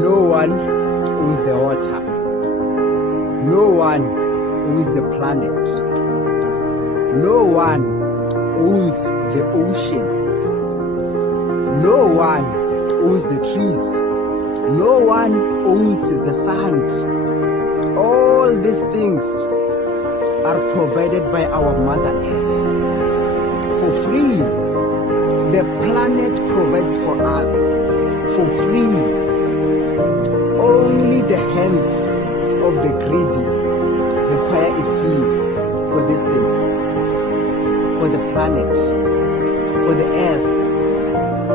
No one owns the water. No one owns the planet. No one owns the ocean. No one owns the trees. No one owns the sand. All these things are provided by our Mother Earth for free. The planet provides for us for free. Only the hands of the greedy require a fee for these things, for the planet, for the earth,